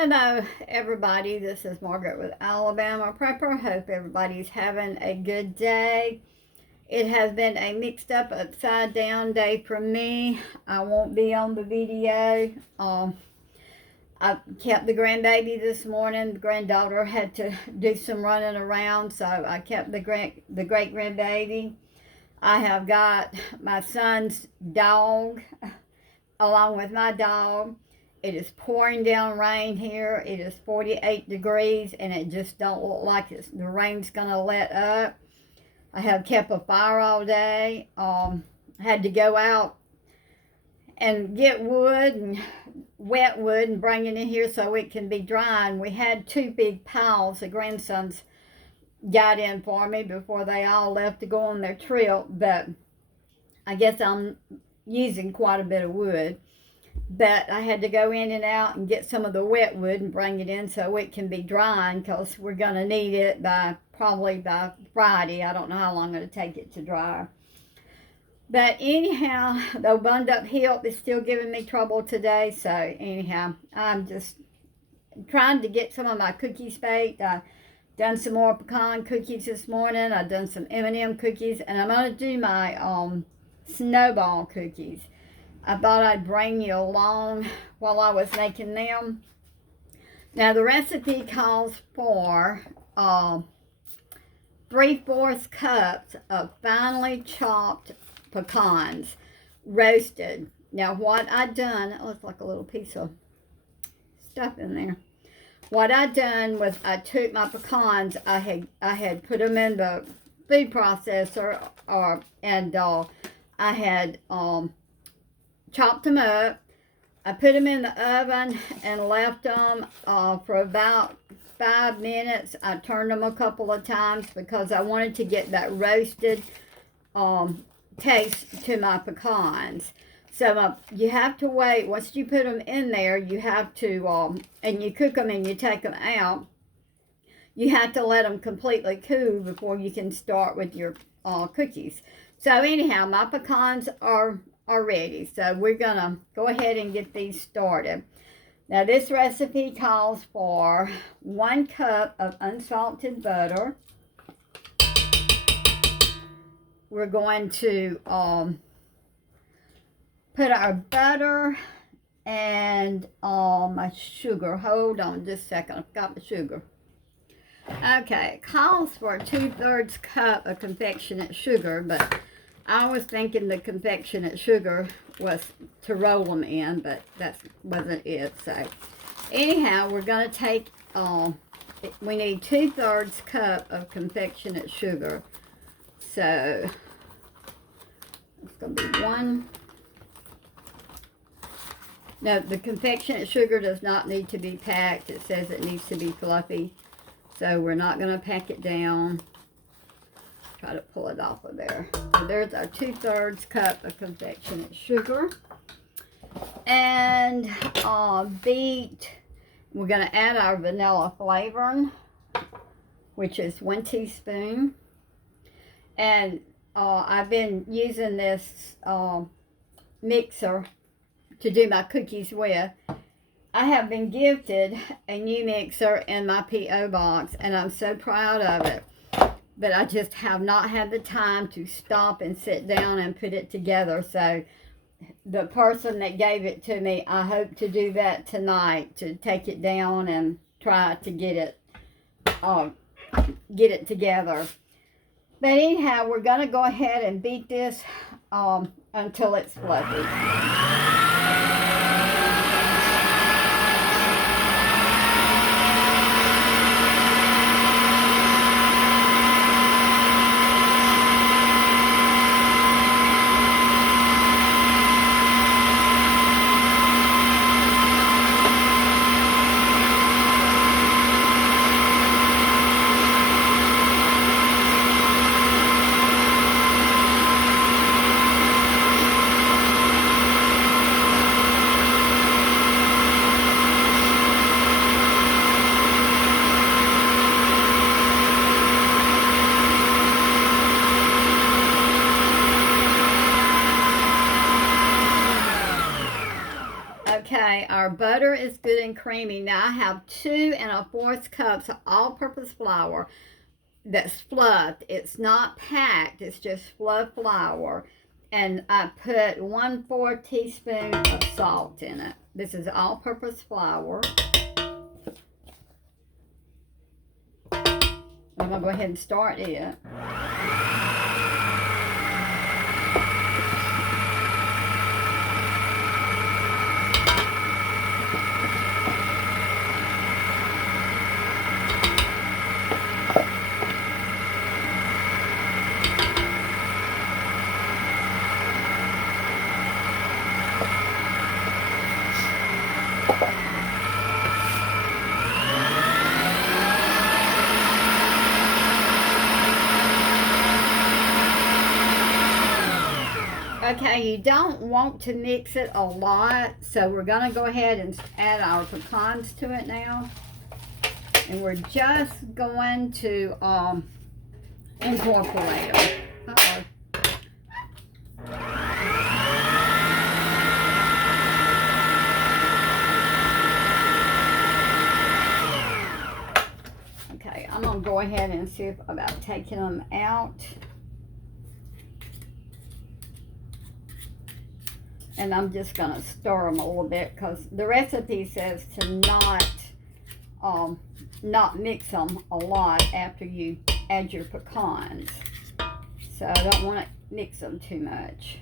Hello everybody, this is Margaret with Alabama Prepper. Hope everybody's having a good day. It has been a mixed up, upside down day for me. I won't be on the video. I kept the grandbaby this morning. The granddaughter had to do some running around, so I kept the great grandbaby. I have got my son's dog along with my dog. It is pouring down rain here. It is 48 degrees and it just don't look like the rain's gonna let up. I have kept a fire all day. Had to go out and get wood and wet wood and bring it in here so it can be dry. And we had two big piles. The grandsons got in for me before they all left to go on their trip, but I guess I'm using quite a bit of wood. But I had to go in and out and get some of the wet wood and bring it in so it can be drying, because we're going to need it probably by Friday. I don't know how long it'll take it to dry. But anyhow, the bunged up hip is still giving me trouble today. So anyhow, I'm just trying to get some of my cookies baked. I done some more pecan cookies this morning. I done some M&M cookies, and I'm going to do my snowball cookies. I thought I'd bring you along while I was making them. Now the recipe calls for 3/4 cups of finely chopped pecans, roasted. Now what I done, it looks like a little piece of stuff in there. What I done was I took my pecans, I had put them in the food processor, and I had chopped them up. I put them in the oven and left them for about 5 minutes. I turned them a couple of times because I wanted to get that roasted taste to my pecans. So you have to wait. Once you put them in there, you have to, and you cook them and you take them out, you have to let them completely cool before you can start with your cookies. So anyhow, my pecans are ready. So we're gonna go ahead and get these started. Now this recipe calls for 1 cup of unsalted butter. We're going to put our butter and my sugar. Hold on just a second, I've got the sugar. Okay, it calls for 2/3 cup of confectionate sugar, but I was thinking the confectionate sugar was to roll them in, but that wasn't it. So anyhow, we're going to take, we need 2/3 cup of confectionate sugar. So it's going to be 1. No, the confectionate sugar does not need to be packed. It says it needs to be fluffy. So we're not going to pack it down. Try to pull it off of there. So there's our 2/3 cup of confectionate sugar. And beat, we're going to add our vanilla flavoring, which is 1 teaspoon. And I've been using this mixer to do my cookies with. I have been gifted a new mixer in my P.O. box, and I'm so proud of it. But I just have not had the time to stop and sit down and put it together. So the person that gave it to me, I hope to do that tonight, to take it down and try to get it together. But anyhow, we're going to go ahead and beat this until it's fluffy. Okay, our butter is good and creamy. Now I have 2 1/4 cups of all-purpose flour that's fluffed. It's not packed, it's just fluff flour. And I put 1/4 teaspoon of salt in it. This is all-purpose flour. I'm gonna go ahead and start it. Okay, you don't want to mix it a lot, so we're going to go ahead and add our pecans to it now. And we're just going to incorporate them. Uh-oh. Okay, I'm going to go ahead and see about taking them out. And I'm just going to stir them a little bit because the recipe says to not mix them a lot after you add your pecans. So I don't want to mix them too much.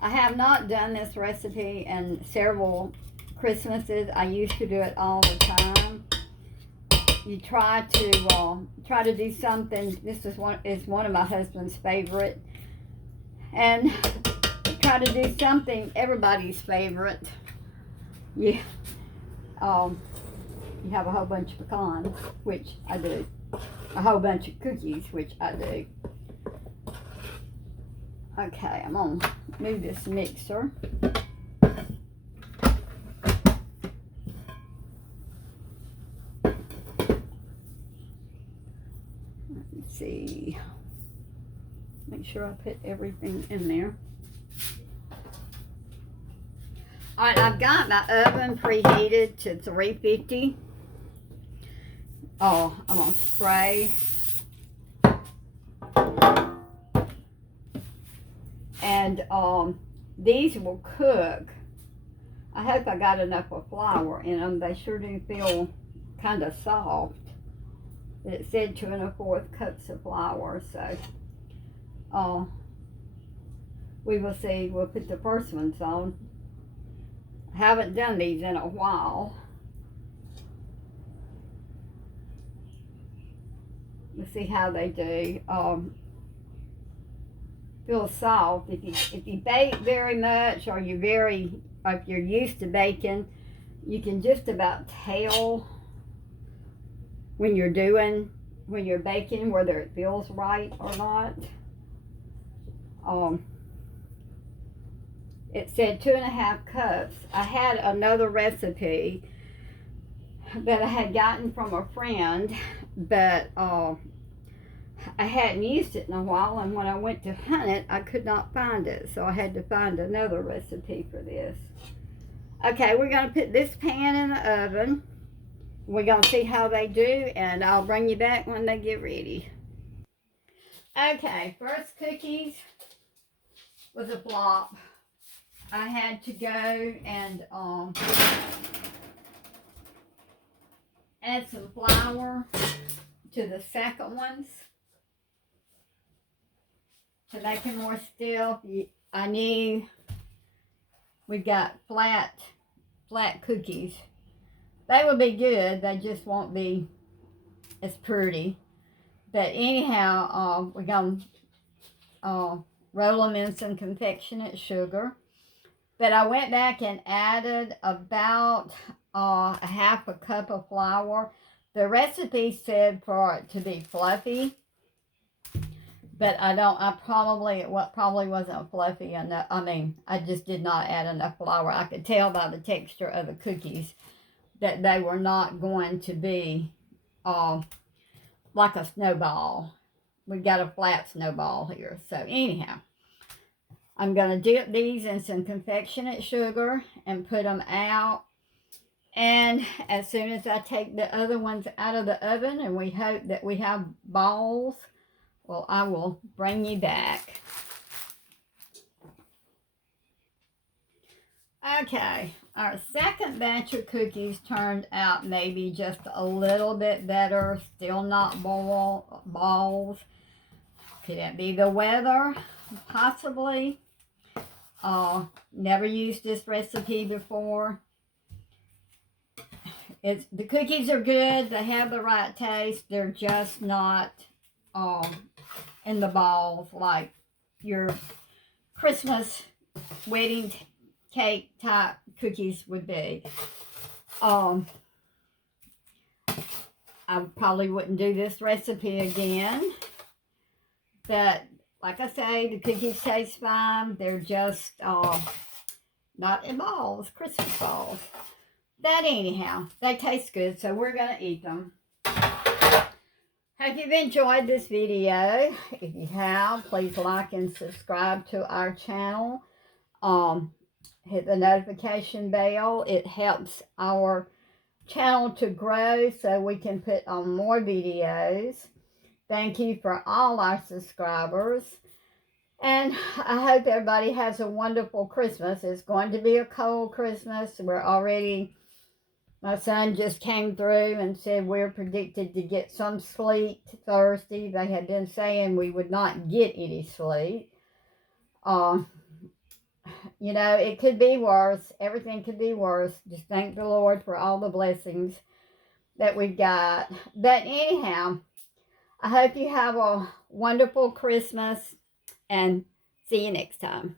I have not done this recipe in several Christmases. I used to do it all the time. You try to do something. This is one of my husband's favorite. And try to do something everybody's favorite. You have a whole bunch of pecans, which I do. A whole bunch of cookies, which I do. Okay, I'm gonna move this mixer. Let's see. Make sure I put everything in there. Alright, I've got my oven preheated to 350. Oh, I'm going to spray. And these will cook. I hope I got enough of flour in them. They sure do feel kind of soft. It said 2 1/4 cups of flour, so we will see. We'll put the first ones on. I haven't done these in a while. We'll see how they do. Feel soft. If you bake very much, or if you're used to baking, you can just about tell when you're baking whether it feels right or not. It said 2 1/2 cups. I had another recipe that I had gotten from a friend, but I hadn't used it in a while, and when I went to hunt it, I could not find it, so I had to find another recipe for this. Okay, we're going to put this pan in the oven. We're going to see how they do, and I'll bring you back when they get ready. Okay, first cookies was a flop. I had to go and add some flour to the second ones to make them more stiff. I knew we got flat cookies. They will be good, they just won't be as pretty. But anyhow, we're going to roll them in some confectionate sugar. But I went back and added about a 1/2 cup of flour. The recipe said for it to be fluffy, but it probably wasn't fluffy enough. I mean, I just did not add enough flour. I could tell by the texture of the cookies that they were not going to be like a snowball. We got a flat snowball here. So anyhow, I'm going to dip these in some confectionate sugar and put them out. And as soon as I take the other ones out of the oven, and we hope that we have balls, well, I will bring you back. Okay, our second batch of cookies turned out maybe just a little bit better. Still not balls. Could it be the weather? Possibly. Never used this recipe before. The cookies are good. They have the right taste. They're just not in the balls like your Christmas wedding cake type cookies would be. I probably wouldn't do this recipe again. But like I say, the cookies taste fine. They're just not in balls, Christmas balls. But anyhow, they taste good, so we're going to eat them. Hope you've enjoyed this video. If you have, please like and subscribe to our channel. Hit the notification bell. It helps our channel to grow so we can put on more videos. Thank you for all our subscribers. And I hope everybody has a wonderful Christmas. It's going to be a cold Christmas. My son just came through and said we're predicted to get some sleet Thursday. They had been saying we would not get any sleet. You know, it could be worse. Everything could be worse. Just thank the Lord for all the blessings that we've got. But anyhow, I hope you have a wonderful Christmas and see you next time.